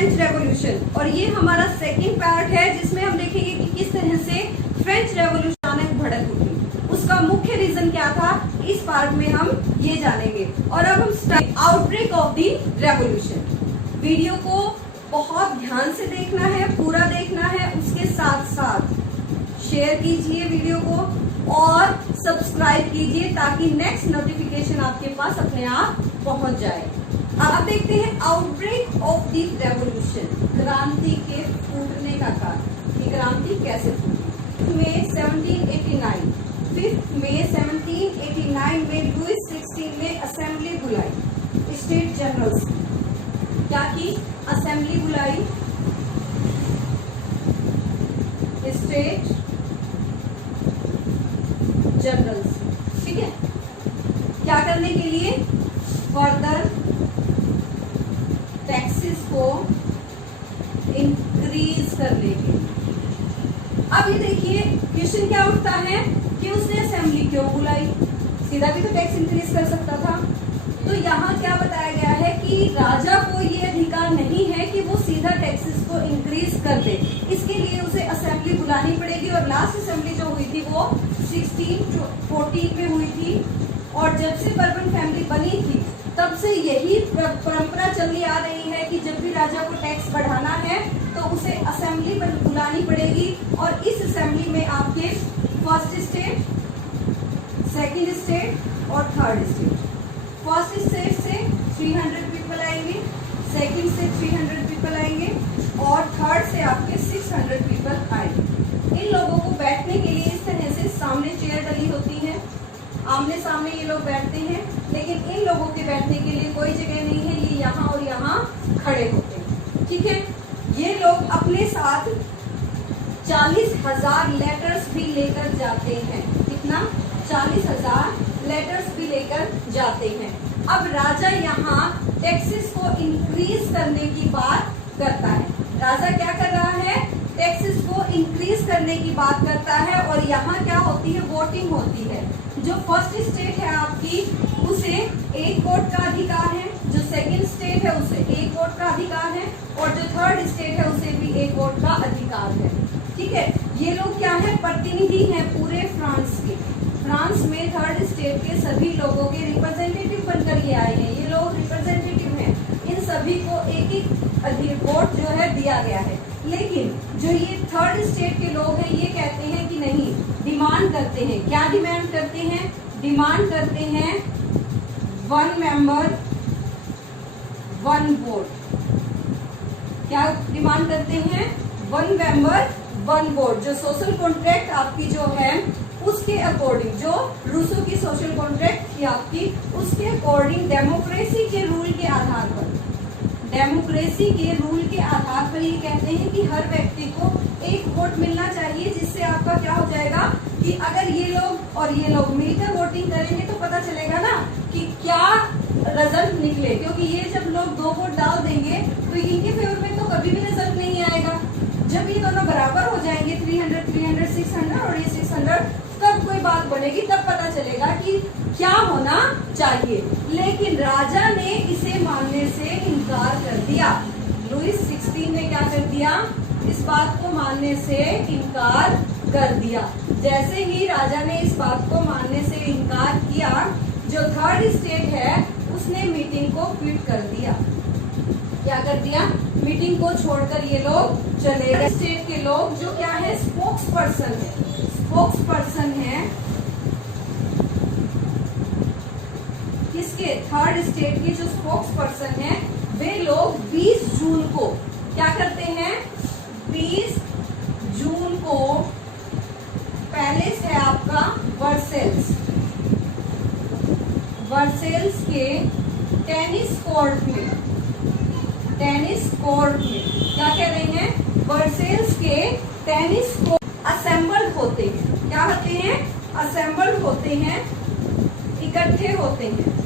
French revolution, और ये हमारा सेकंड पार्ट है जिसमें हम देखेंगे कि किस तरह से फ्रेंच रेवोल्यूशन अचानक भड़क उठी, उसका मुख्य रीजन क्या था, इस पार्ट में हम ये जानेंगे। और अब हम outbreak of the revolution. Video को बहुत ध्यान से देखना है, पूरा देखना है, उसके साथ साथ शेयर कीजिए वीडियो को और सब्सक्राइब कीजिए ताकि नेक्स्ट नोटिफिकेशन आपके पास अपने आप पहुंच जाए। अब देखते हैं आउटब्रेक ऑफ द रेवोल्यूशन, क्रांति के फूटने का कारण कि क्रांति कैसे फूटी। मई 1789, 5 मई 1789 में लुईस 16 ने असेंबली बुलाई, स्टेट जनरल्स क्या की, असेंबली बुलाई, स्टेट जनरल्स, ठीक है, क्या करने के लिए, फर्दर टैक्सेस को इंक्रीज करने के लिए। अब ये देखिए क्वेश्चन क्या उठता है कि उसने असेंबली क्यों बुलाई, सीधा भी तो टैक्स इंक्रीज कर सकता था। तो यहाँ क्या बताया गया है कि राजा को ये अधिकार नहीं है कि वो सीधा टैक्सेस को इंक्रीज कर दे, इसके लिए उसे असेंबली बुलानी पड़ेगी। और लास्ट असेंबली जो हुई थी वो 1614 में हुई थी, और जब से बर्बन फैमिली बनी थी तब से यही परंपरा चली आ रही है कि जब भी राजा को टैक्स बढ़ाना है तो उसे असेंबली बुलानी पड़ेगी। और इस असेंबली में आपके फर्स्ट स्टेट, सेकंड स्टेट और थर्ड स्टेट, फर्स्ट स्टेट से 300 पीपल आएंगे, सेकंड से 300 पीपल आएंगे और थर्ड से आपके 600 पीपल आएंगे। इन लोगों को बैठने के लिए इस तरह से सामने चेयर डली होती है, आमने सामने ये लोग बैठते हैं, लेकिन इन लोगों के बैठने के लिए कोई जगह नहीं है, ये यहाँ और यहाँ खड़े होते हैं, ठीक है। ये लोग अपने साथ 40,000 लेटर्स भी लेकर जाते हैं, कितना, 40,000 लेटर्स भी लेकर जाते हैं। अब राजा यहाँ टैक्सेस को इंक्रीज करने की बात करता है, राजा क्या कर रहा है, टैक्सेस को इंक्रीज करने की बात करता है। और यहाँ क्या होती है, वोटिंग होती है। जो फर्स्ट स्टेट है आपकी उसे 1 वोट का अधिकार है, जो सेकंड स्टेट है उसे 1 वोट का अधिकार है, और जो थर्ड स्टेट है उसे भी 1 वोट का अधिकार है, ठीक है। ये लोग क्या है, प्रतिनिधि हैं पूरे फ्रांस के। फ्रांस में थर्ड स्टेट के सभी लोगों के रिप्रेजेंटेटिव बनकर ये आए हैं, ये लोग रिप्रेजेंटेटिव हैं। इन सभी को एक एक वोट जो है दिया गया है। लेकिन जो ये थर्ड स्टेट के लोग हैं ये कहते हैं कि नहीं, डिमांड करते हैं, क्या डिमांड करते हैं, डिमांड करते हैं 1 मेंबर 1 वोट। क्या डिमांड करते हैं, 1 मेंबर 1 वोट। जो सोशल कॉन्ट्रैक्ट आपकी जो है उसके अकॉर्डिंग, जो रूसो की सोशल कॉन्ट्रैक्ट थी आपकी, उसके अकॉर्डिंग डेमोक्रेसी के रूल के आधार पर, डेमोक्रेसी के रूल के आधार पर ये कहते हैं कि हर व्यक्ति को 1 वोट मिलना चाहिए, जिससे आपका क्या हो जाएगा कि अगर ये लोग और ये लोग मिलकर वोटिंग करेंगे तो पता चलेगा ना कि क्या रिजल्ट निकले, क्योंकि ये जब लोग 2 वोट डाल देंगे तो इनके फेवर में तो कभी भी रिजल्ट नहीं आएगा। जब ये दोनों बराबर हो जाएंगे 300 300 600 और ये 600, तब कोई बात बनेगी, तब पता चलेगा कि क्या होना चाहिए। लेकिन राजा ने इसे मानने से इनकार कर दिया। लुईस 16 ने क्या कर दिया, इस बात को मानने से इनकार कर दिया। जैसे ही राजा ने इस बात को मानने से इनकार किया, जो थर्ड स्टेट है उसने मीटिंग को क्विट कर दिया। क्या कर दिया, मीटिंग को छोड़कर ये लोग चले गए। स्टेट के लोग जो क्या है, स्पोक्स पर्सन है, स्पोक्स पर्सन है किसके, थर्ड स्टेट के जो स्पोक्स पर्सन है वे लोग 20 जून को क्या करते हैं, 20 जून को पैलेस है आपका वर्सेल्स, वर्सेल्स के टेनिस कोर्ट में, टेनिस कोर्ट में क्या कह रहे हैं, वर्सेल्स के टेनिस कोर्ट असेंबल्ड होते हैं। क्या होते हैं, असेंबल्ड होते हैं, इकट्ठे होते हैं।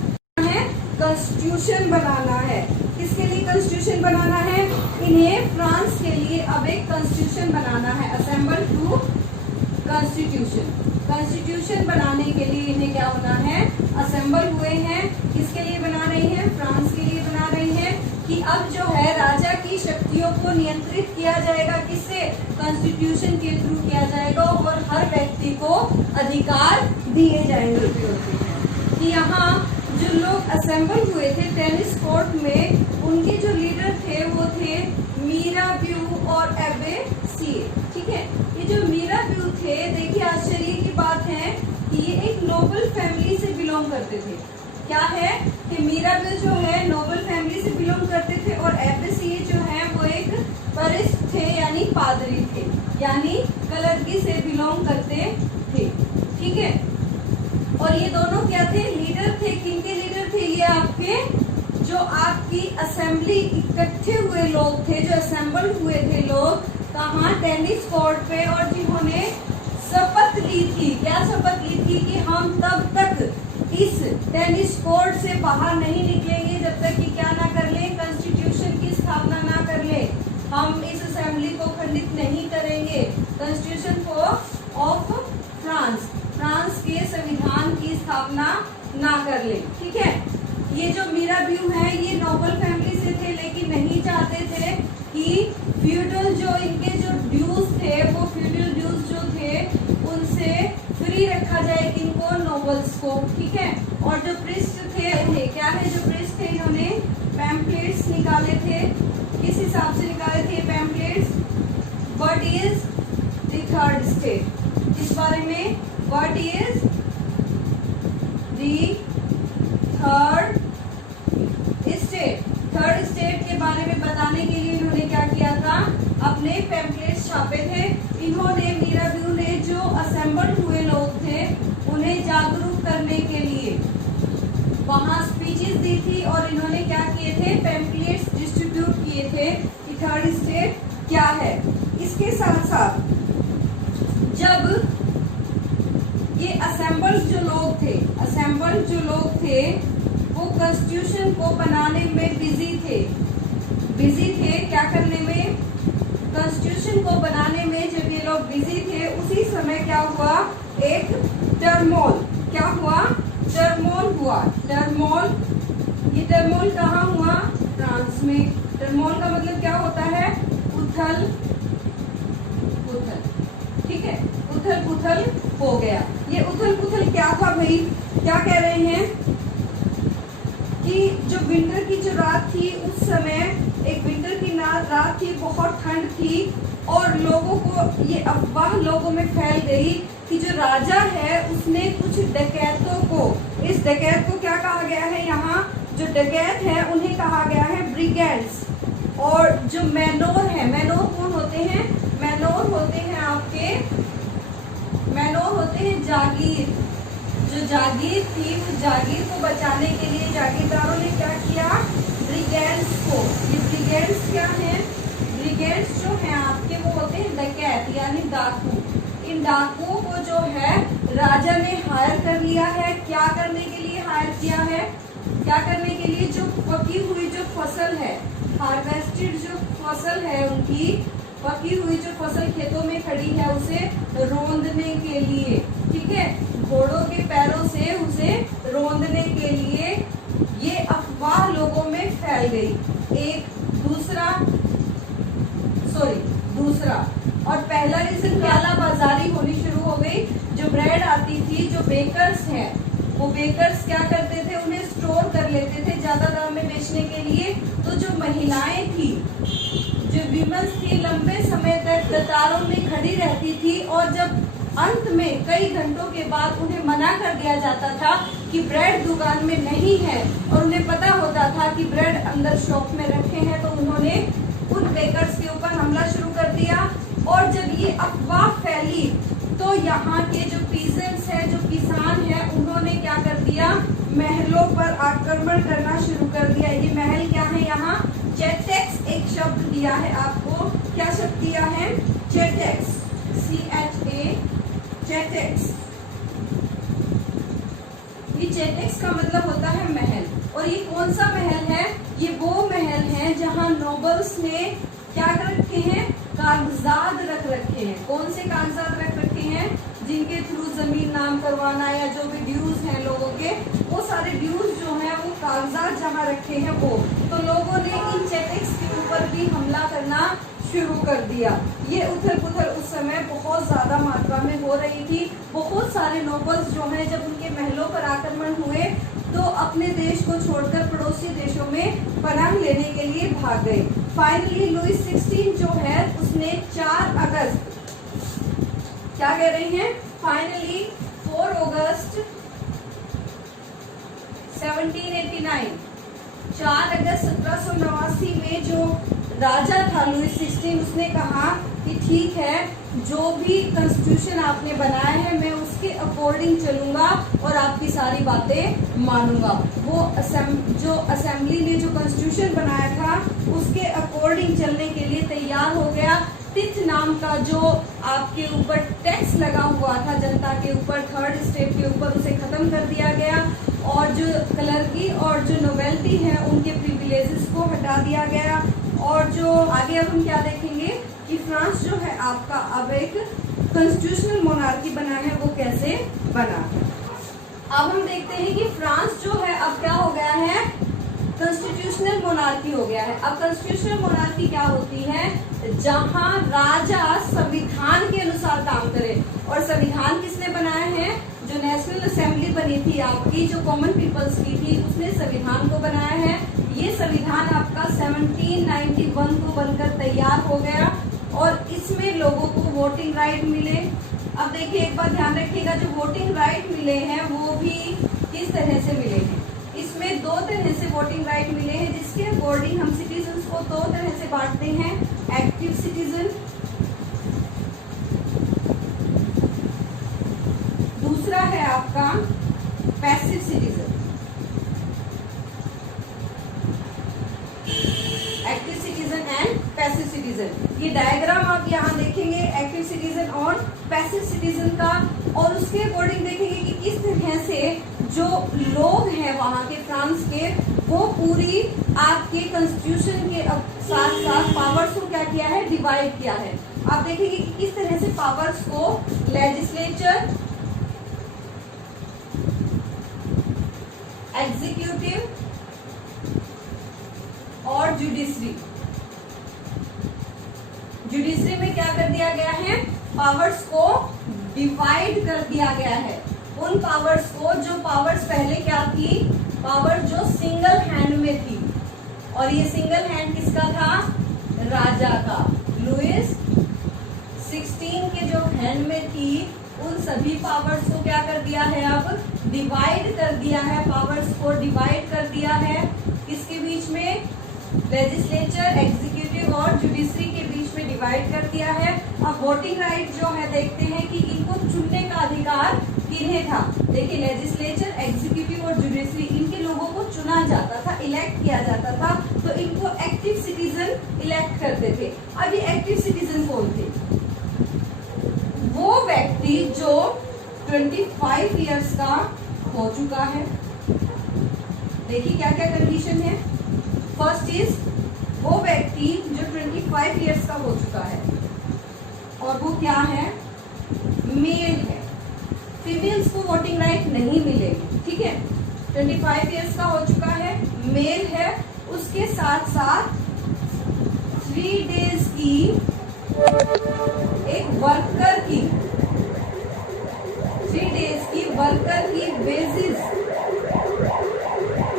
कॉन्स्टिट्यूशन बनाना है, किसके लिए कॉन्स्टिट्यूशन बनाना है, इन्हें फ्रांस के लिए अब एक कॉन्स्टिट्यूशन बनाना है, असेंबल टू कॉन्स्टिट्यूशन। कॉन्स्टिट्यूशन बनाने के लिए इन्हें क्या होना है, असेंबल हुए हैं, किसके लिए बना रहे हैं, फ्रांस के लिए बना रहे हैं। कि अब जो है राजा की शक्तियों को नियंत्रित किया जाएगा, किससे? कॉन्स्टिट्यूशन के थ्रू किया जाएगा और हर व्यक्ति को अधिकार दिए जाएंगे। कि यहाँ जो लोग असेंबल हुए थे टेनिस कोर्ट में, उनके जो लीडर थे वो थे मीराबिऊ और एबे सीए। ठीक है, ये जो मीराबिऊ थे, देखिए आश्चर्य की बात है कि ये एक नोबल फैमिली से बिलोंग करते थे। क्या है कि मीराबिऊ जो है नोबल फैमिली से बिलोंग करते थे और एबे सीए जो है वो एक परिस्ट थे, यानी पादरी थे, यानी कलरगी से बिलोंग करते थे। ठीक है, और ये दोनों क्या थे? लीडर थे। किनके लीडर थे? ये आपके जो आपकी असेंबली इकट्ठे हुए लोग थे, जो असेंबल हुए थे लोग, कहाँ? टेनिस कोर्ट पे, और जिन्होंने शपथ ली थी। क्या शपथ ली थी? कि हम तब तक इस टेनिस कोर्ट से बाहर नहीं निकलेंगे जब तक कि क्या ना कर ले? कॉन्स्टिट्यूशन की स्थापना ना कर ले। हम इस असेंबली को खंडित नहीं करेंगे। कॉन्स्टिट्यूशन को ऑफ फ्रांस के संविधान की स्थापना ना कर ले। ठीक है, ये जो मीराबिऊ है ये नोबल फैमिली से थे, लेकिन नहीं चाहते थे कि फ्यूडल जो इनके जो ड्यूज थे, वो फ्यूडल ड्यूज जो थे उनसे फ्री रखा जाए। किनको? नोबल्स को। ठीक है, और जो प्रिस्ट थे उन्हें क्या है? जो प्रिस्ट थे इन्होंने पैम्पलेट्स निकाले थे। किस हिसाब से निकाले थे pamphlets? What is the third state? इस बारे में what is the third state के बारे में बताने के लिए इन्होंने क्या किया था? अपने पैम्पलेट्स छापे थे। इन्होंने मीराबिऊ ने जो असेंबल हुए लोग थे उन्हें जागरूक करने के लिए वहां स्पीचेस दी थी और इन्होंने क्या किए थे? पैम्पलेट्स डिस्ट्रीब्यूट किए थे कि थर्ड स्टेट क्या है। इसके साथ साथ जब ये असेंबल जो लोग थे वो कॉन्स्टिट्यूशन को बनाने में बिजी थे। क्या करने में? कॉन्स्टिट्यूशन को बनाने में जब ये लोग बिजी थे, उसी समय क्या हुआ? एक टर्मोल। क्या हुआ? टर्मोल हुआ। ये टर्मोल कहाँ हुआ? फ्रांस में। टर्मोल का मतलब क्या होता है? उथल पुथल। ठीक है, उथल पुथल हो गया। ये उथल पुथल क्या था भाई? क्या कह रहे हैं कि जो विंटर की जो रात थी, उस समय एक विंटर की रात थी, बहुत ठंड थी और लोगों को ये अफवाह लोगों में फैल गई कि जो राजा है उसने कुछ डकैतों को, इस डकैत को क्या कहा गया है? यहाँ जो डकैत है उन्हें कहा गया है ब्रिगेड्स। और जो मैनोर है, मैनोर कौन होते हैं? मैनोर होते हैं जागीर। जो जागीर थी, उस जागीर को बचाने के लिए जागीरदारों ने क्या किया? ब्रिगेड्स को। ये ब्रिगेड्स क्या हैं? ब्रिगेड्स जो हैं आपके वो होते हैं डकैत, यानी डाकू। इन डाकुओं को जो है राजा ने हायर कर लिया है। क्या करने के लिए हायर किया है? क्या करने के लिए? जो पकी हुई जो फसल है, हार्वेस्टेड जो फसल है, उनकी पकी हुई जो फसल खेतों में खड़ी है उसे रौंदने के लिए। ठीक है, घोड़ों के पैरों से उसे रौंदने के लिए ये अफवाह लोगों में फैल गई। एक दूसरा और पहला रीजन कालाबाजारी होनी शुरू हो गई। जो ब्रेड आती थी, जो बेकर्स हैं, वो बेकर्स क्या करते थे? उन्हें स्टोर कर लेते थे ज्यादा दाम में बेचने के लिए। तो जो महिलाएं थी, जो वीमेंस थी, लंबे समय तक कतारों में खड़ी रहती थी और जब अंत में कई घंटों के बाद उन्हें मना कर दिया जाता था कि ब्रेड दुकान में नहीं है और उन्हें पता होता था कि ब्रेड अंदर शॉप में रखे हैं, तो उन्होंने उन बेकर्स के ऊपर हमला शुरू कर दिया। और जब ये अफवाह फैली तो यहाँ के जो पीजेंट्स हैं, जो किसान हैं, उन्होंने क्या कर दिया? महलों पर आक्रमण करना शुरू कर दिया। ये महल क्या है? यहाँ चेटेक्स एक शब्द दिया है आपको। क्या शब्द दिया है? चेटेक्स, CHA, चेटेक्स। ये चेटेक्स का मतलब होता है महल। और ये कौन सा महल है? ये वो महल है जहाँ नोबल्स ने क्या कर रखे हैं? कागजात रख रखे हैं। कौन से कागजात रख रखे हैं? जिनके थ्रू जमीन नाम करवाना या जो भी ड्यूज हैं लोगों के, वो सारे ड्यूज जो हैं वो कागजात जहाँ रखे हैं वो, तो लोगों ने इन चेटेक्स के ऊपर भी हमला करना शुरू कर दिया। ये उथल पुथल उस समय बहुत ज्यादा मात्रा में हो रही थी। बहुत सारे नोबल्स जो हैं जब उनके महलों पर आक्रमण हुए तो अपने देश को छोड़कर पड़ोसी देशों में पनाह लेने के लिए भाग गए। फाइनली लुईस 16 जो है उसने 4 अगस्त, क्या कह रहे हैं, फाइनली 4 अगस्त 1789, 4 अगस्त 1789 में जो राजा था लुईस 16, उसने कहा कि ठीक है, जो भी कॉन्स्टिट्यूशन आपने बनाया है मैं उसके अकॉर्डिंग चलूंगा और आपकी सारी बातें मानूंगा। वो जो असेंबली ने जो कॉन्स्टिट्यूशन बनाया था उसके अकॉर्डिंग चलने के लिए तैयार हो गया। तिथ नाम का जो आपके ऊपर टैक्स लगा हुआ था जनता के ऊपर, थर्ड स्टेट के ऊपर, उसे खत्म कर दिया गया और जो क्लर्की और जो नोबेलिटी है उनके प्रिविलेजेस को हटा दिया गया। और जो आगे अब हम क्या देखेंगे कि फ्रांस जो है आपका अब एक कॉन्स्टिट्यूशनल मोनार्की बना है, वो कैसे बना। अब हम देखते हैं कि फ्रांस जो है अब क्या हो गया है, कॉन्स्टिट्यूशनल मोनार्की हो गया है। अब कॉन्स्टिट्यूशनल मोनार्की क्या होती है, जहां राजा संविधान के अनुसार काम करे। और संविधान किसने बनाया है, जो नेशनल असेंबली बनी थी आपकी, जो कॉमन पीपल्स की थी, उसने संविधान को बनाया है। ये संविधान आपका 1791 को बनकर तैयार हो गया और इसमें लोगों को वोटिंग राइट मिले। अब देखिए एक बात ध्यान रखिएगा, जो वोटिंग राइट मिले हैं वो भी किस तरह से मिले हैं, इसमें 2 तरह से वोटिंग राइट मिले हैं, जिसके अकॉर्डिंग हम सिटीजन्स को 2 तरह से बांटते हैं, एक्टिव सिटीजन, दूसरा है आपका passive citizen. Active citizen and passive citizen, ये डायग्राम आप यहाँ देखेंगे एक्टिव सिटीजन और पैसिव सिटीजन का, और उसके अकॉर्डिंग देखेंगे कि किस तरह से जो लोग हैं वहाँ के फ्रांस के, वो पूरी आपके कॉन्स्टिट्यूशन के साथ साथ पावर्स को क्या किया है, डिवाइड किया है। आप देखेंगे कि किस तरह से पावर्स को लेजिस्लेचर, एग्जीक्यूटिव और जुडिशरी, जुडिशरी में क्या कर दिया गया है, पावर्स को डिवाइड कर दिया गया है। उन पावर्स को, जो पावर्स पहले क्या थी, पावर जो सिंगल हैंड में थी, और ये सिंगल हैंड किसका था, राजा का। लुईस 16 के जो हैंड में थी उन सभी पावर्स को क्या कर दिया है, अब डिवाइड कर दिया है। पावर्स को डिवाइड कर दिया है किसके बीच में, लेजिस्लेचर, एग्जीक्यूटिव और जुडिशरी के बीच में डिवाइड कर दिया है। अब वोटिंग राइट जो है देखते हैं कि इनको चुनने का अधिकार किन्हें था। देखिए लेजिस्लेचर, एग्जीक्यूटिव और जुडिशरी, इनके लोगों को चुना जाता था, इलेक्ट किया जाता था, तो इनको एक्टिव सिटीजन इलेक्ट करते थे। अब ये एक्टिव सिटीजन कौन थे, वो व्यक्ति जो 25 इयर्स का हो चुका है। देखिए क्या क्या कंडीशन है, फर्स्ट इज वो व्यक्ति जो 25 इयर्स का हो चुका है, और वो क्या है, मेल है। फीमेल्स को वोटिंग राइट नहीं मिलेगी, ठीक है। 25 इयर्स का हो चुका है, मेल है, उसके साथ साथ 3 डेज की एक वर्कर की, 3 डेज की वर्कर की बेसिस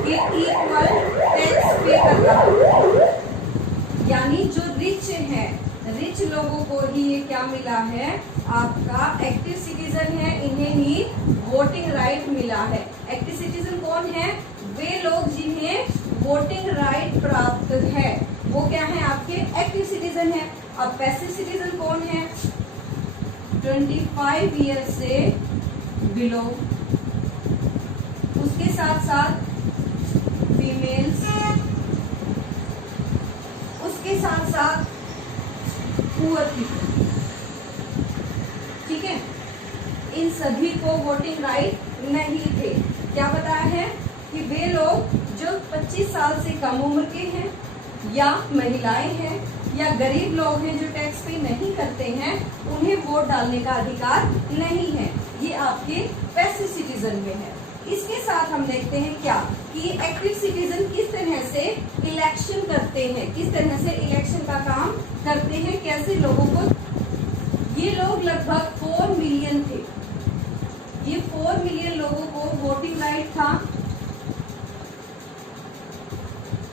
के इक्वल टैक्स पे करता है। यानी जो रिच है, रिच लोगों को ही ये क्या मिला है, आपका एक्टिव सिटीजन है, इन्हें ही वोटिंग राइट मिला है। एक्टिव सिटीजन कौन है, वे लोग जिन्हें वोटिंग राइट प्राप्त है, वो क्या है, आपके एक्टिव सिटीजन है। अब पैसिव सिटीजन कौन है, 25 ईयर से बिलो, उसके साथ साथ फीमेल्स, उसके साथ साथ पुअर पीपल, ठीक है। इन सभी को वोटिंग राइट नहीं थे। क्या बताया है कि वे लोग जो 25 साल से कम उम्र के हैं, या महिलाएं हैं, या गरीब लोग हैं जो टैक्स पे नहीं करते हैं, उन्हें वोट डालने का अधिकार नहीं है। ये आपके पैसिव सिटीजन में है। इसके साथ हम देखते हैं क्या कि एक्टिव सिटीजन किस तरह से इलेक्शन करते हैं, किस तरह से इलेक्शन का काम करते हैं, कैसे लोगों को। ये लोग लगभग 4 मिलियन थे। ये 4 मिलियन लोगों को वोटिंग राइट था।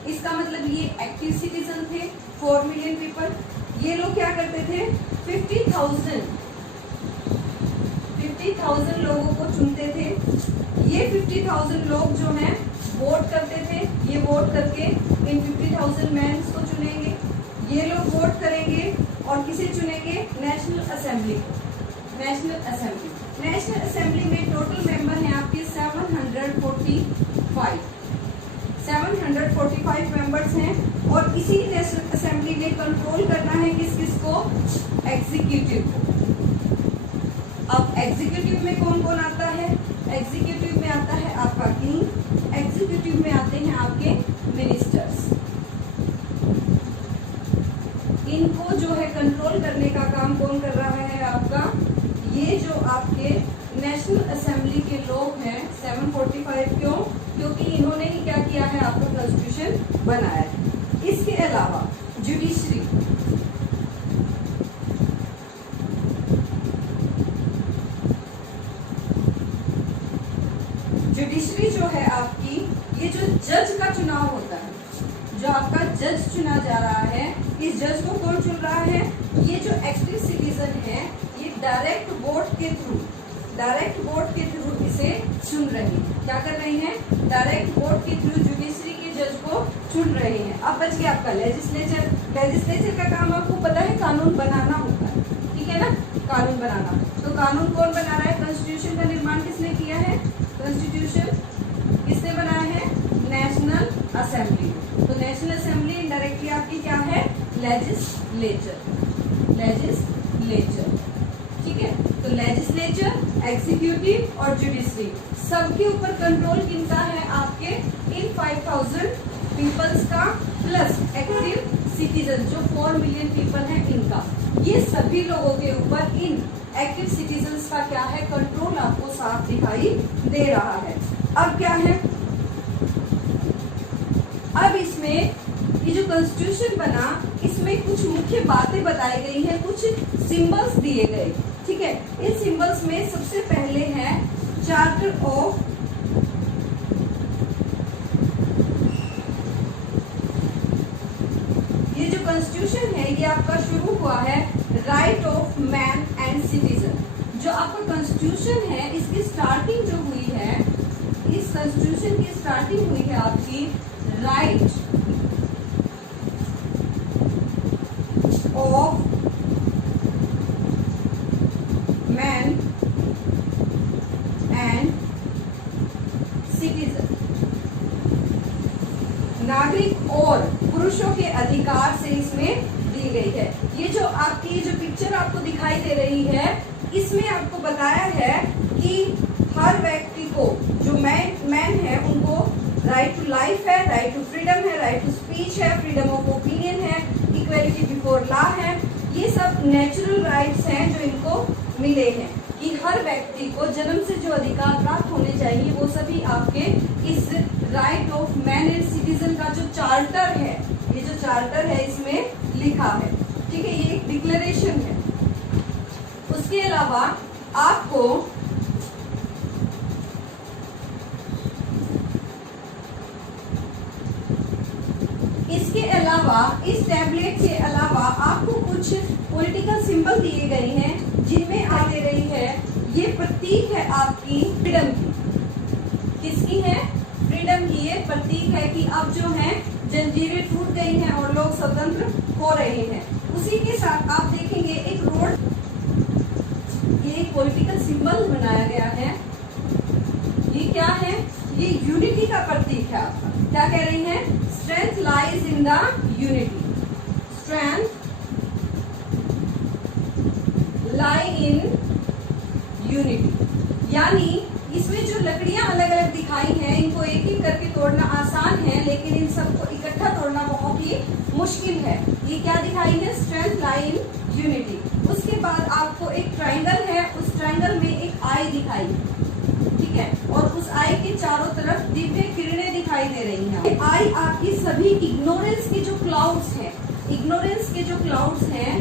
इसका मतलब ये एक्टिव सिटीजन थे, 4 मिलियन पीपल। ये लोग क्या करते थे, 50,000 लोगों को चुनते थे। ये 50,000 लोग जो हैं वोट करते थे। ये वोट करके इन 50,000 मैन्स को चुनेंगे। ये लोग वोट करेंगे और किसे चुनेंगे, नेशनल असेंबली। नेशनल असेंबली में टोटल मेंबर हैं आपके 745 मेंबर्स हैं। और इसी नेशनल असेंबली में कंट्रोल करना है किस किस को, एग्जीक्यूटिव को। अब एग्जीक्यूटिव में कौन कौन आता है, एग्जीक्यूटिव में आता है आपका किंग, एग्जीक्यूटिव में आते हैं आपके मिनिस्टर्स। इनको जो है कंट्रोल करने का काम कौन कर रहा है आपका, ये जो आपके नेशनल असेंबली के लोग हैं 745। क्यों, क्योंकि इन्होंने ही क्या किया है, आपका कॉन्स्टिट्यूशन बनाया है। इसके अलावा जुडिशरी, जुडिशरी जो है आपकी, ये जो जज का चुनाव होता है, जो आपका जज चुना जा रहा है, इस जज को कौन चुन रहा है, ये जो एक्टिव सिटीजन है, ये डायरेक्ट वोट के थ्रू इसे चुन रहे हैं। क्या कर रहे हैं, डायरेक्ट वोट के थ्रू जुडिशरी के जज को चुन रहे हैं। अब बच गया आपका लेजिस्लेचर का काम आपको पता है, कानून बनाना होता है, ठीक है ना, कानून बनाना। तो कानून कौन बना रहा है, कॉन्स्टिट्यूशन का निर्माण किसने किया है, कॉन्स्टिट्यूशन किसने बनाया है, नेशनल असेंबली। तो नेशनल असेंबली इनडायरेक्टली आपकी क्या है, लेजिस्लेचर, ठीक है। तो लेजिस्लेचर, एग्जीक्यूटिव और जुडिशरी, सबके ऊपर कंट्रोल किनका है, आपके इन 5,000 पीपल्स का, प्लस एक्टिव सिटीजन जो 4 मिलियन पीपल हैं इनका। ये सभी लोगों के ऊपर इन एक्टिव सिटीजन्स का क्या है, कंट्रोल आपको साफ दिखाई दे रहा है। अब क्या है, अब इसमें ये जो कॉन्स्टिट्यूशन बना, इसमें कुछ मुख्य बातें बताई गई हैं, कुछ सिंबल्स दिए गए, ठीक है। इन सिंबल्स में सबसे पहले है चार्टर ऑफ ये जो कॉन्स्टिट्यूशन है, ये आपका शुरू हुआ है right of man and citizen. जो आपका कॉन्स्टिट्यूशन है, इसकी स्टार्टिंग जो हुई है, इस कॉन्स्टिट्यूशन की स्टार्टिंग हुई है आपकी right of man and citizen, नागरिक और पुरुषों के अधिकार से इसमें दी गई है। ये जो आपकी जो पिक्चर आपको दिखाई दे रही है, इसमें आपको बताया है कि हर व्यक्ति को, जो मैन है, उनको राइट टू लाइफ है, राइट टू फ्रीडम है, राइट टू स्पीच है, फ्रीडम ऑफ ओपिनियन है, इक्वलिटी बिफोर लॉ है। ये सब नेचुरल राइट्स हैं जो इनको मिले हैं, कि हर व्यक्ति को जन्म से जो अधिकार प्राप्त होने चाहिए वो सभी आपके इस right of man and citizen का जो चार्टर है, ये जो चार्टर है इसमें लिखा है, ठीक है। ये एक डिक्लेरेशन है। उसके अलावा आपको इसके अलावा, इस टैबलेट के अलावा आपको कुछ पॉलिटिकल सिंबल दिए गए हैं, जिनमें आ दे रही है, ये प्रतीक है आपकी फ्रीडम की। किसकी है, फ्रीडम की। ये प्रतीक है कि अब जो है जंजीरें टूट गई हैं और लोग स्वतंत्र हो रहे हैं। उसी के साथ आप देखेंगे एक रोड, ये एक पॉलिटिकल सिंबल बनाया गया है। ये क्या है, ये यूनिटी का प्रतीक है आपका। क्या कह रही है, strength lies in the unity, strength lie in unity. यानी इसमें जो लकड़ियां अलग अलग दिखाई हैं, इनको एक एक करके तोड़ना आसान है, लेकिन इन सबको इकट्ठा तोड़ना बहुत ही मुश्किल है। ये क्या दिखाई है? स्ट्रेंथ लाई इन यूनिटी। उसके बाद आपको एक ट्राइंगल है, उस ट्राइंगल में एक आई दिखाई, ठीक है, और उस आई के चारों तरफ दिव्य किरणें दिखाई दे रही हैं। आई आपकी सभी इग्नोरेंस के जो क्लाउड्स हैं, इग्नोरेंस के जो क्लाउड्स हैं,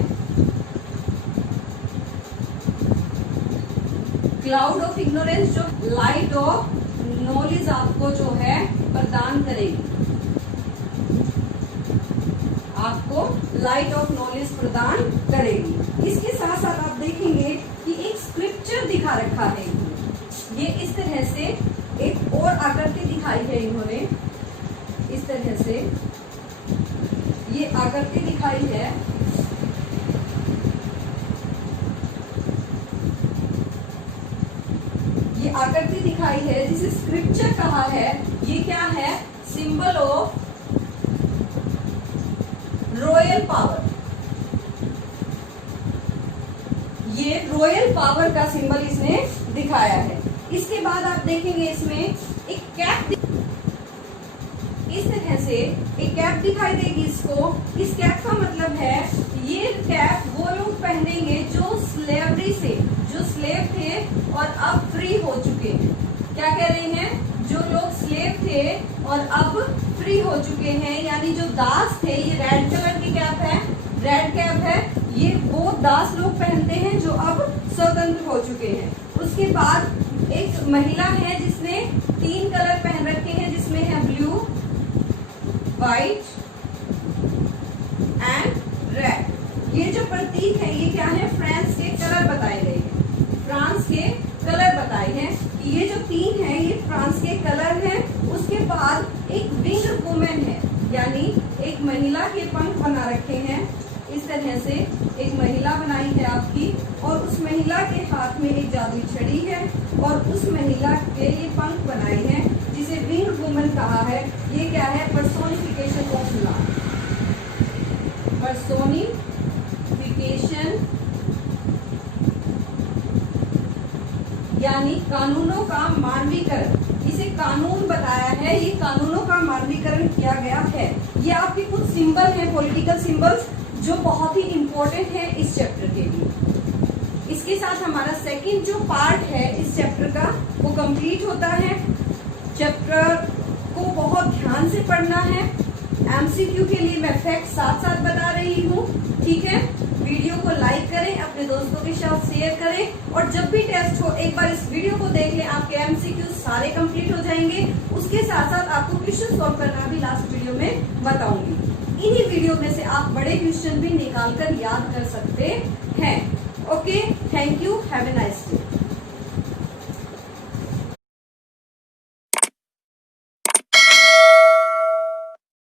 क्लाउड ऑफ इग्नोरेंस, जो लाइट ऑफ नॉलेज आपको जो है प्रदान करेगी, आपको लाइट ऑफ नॉलेज प्रदान करेगी। इसके साथ साथ आप देखेंगे कि एक स्क्रिप्चर दिखा रखा है। ये इस तरह से एक और आकृति दिखाई है इन्होंने, इस तरह से ये आकृति दिखाई है। ये आकृति दिखाई है जिसे स्क्रिप्चर कहा है। ये क्या है? Symbol of royal power. ये रॉयल पावर का सिंबल इसने दिखाया है। इसके बाद आप देखेंगे इसमें एक कैप, इस तरह से एक कैप दिखाई देगी इसको। इस कैप का मतलब है ये कैप वो लोग पहनेंगे जो स्लेवरी से, जो स्लेव थे और अब फ्री हो चुके हैं। क्या कह रहे हैं? जो लोग स्लेव थे और अब फ्री हो चुके हैं, यानी जो दास थे। ये रेड कलर की कैप है, रेड कैप है, ये वो दास लोग पहनते हैं जो अब स्वतंत्र हो चुके हैं। उसके बाद एक महिला है जिसने 3 कलर पहन रखे हैं, जिसमें है ब्लू, व्हाइट एंड रेड। ये जो प्रतीक है ये क्या है? फ्रांस के कलर बताए गए हैं, फ्रांस के कलर बताए हैं कि ये जो 3 है ये फ्रांस के कलर हैं। उसके बाद एक विंग वुमेन है, यानी एक महिला के पंख बना रखे हैं। इस तरह से एक महिला बनाई है आपकी, और उस महिला के हाथ में एक जादुई छड़ी है, और उस महिला के ये पंख बनाए हैं जिसे विंग वुमन कहा है। ये क्या है? पर्सोनिफिकेशन ऑफ लॉ, पर्सोनिफिकेशन यानी कानूनों का मानवीकरण। इसे कानून बताया है, ये कानूनों का मानवीकरण किया गया है। ये आपके कुछ सिंबल हैं, पॉलिटिकल सिंबल्स, जो बहुत ही इंपॉर्टेंट है इस चैप्टर के लिए। इसके साथ हमारा सेकंड जो पार्ट है इस चैप्टर का वो कंप्लीट होता है। चैप्टर को बहुत ध्यान से पढ़ना है। एमसीक्यू के लिए मैं फैक्ट साथ साथ बता रही हूँ, ठीक है। वीडियो को लाइक करें, अपने दोस्तों के साथ शेयर करें, और जब भी टेस्ट हो एक बार इस वीडियो को देख लें, आपके एमसीक्यू सारे कंप्लीट हो जाएंगे। उसके साथ साथ आपको क्वेश्चन सॉल्व करना भी लास्ट वीडियो में बताऊंगी। इन्हीं वीडियो में से आप बड़े क्वेश्चन भी निकाल कर याद कर सकते हैं। Okay, thank you, have a nice day.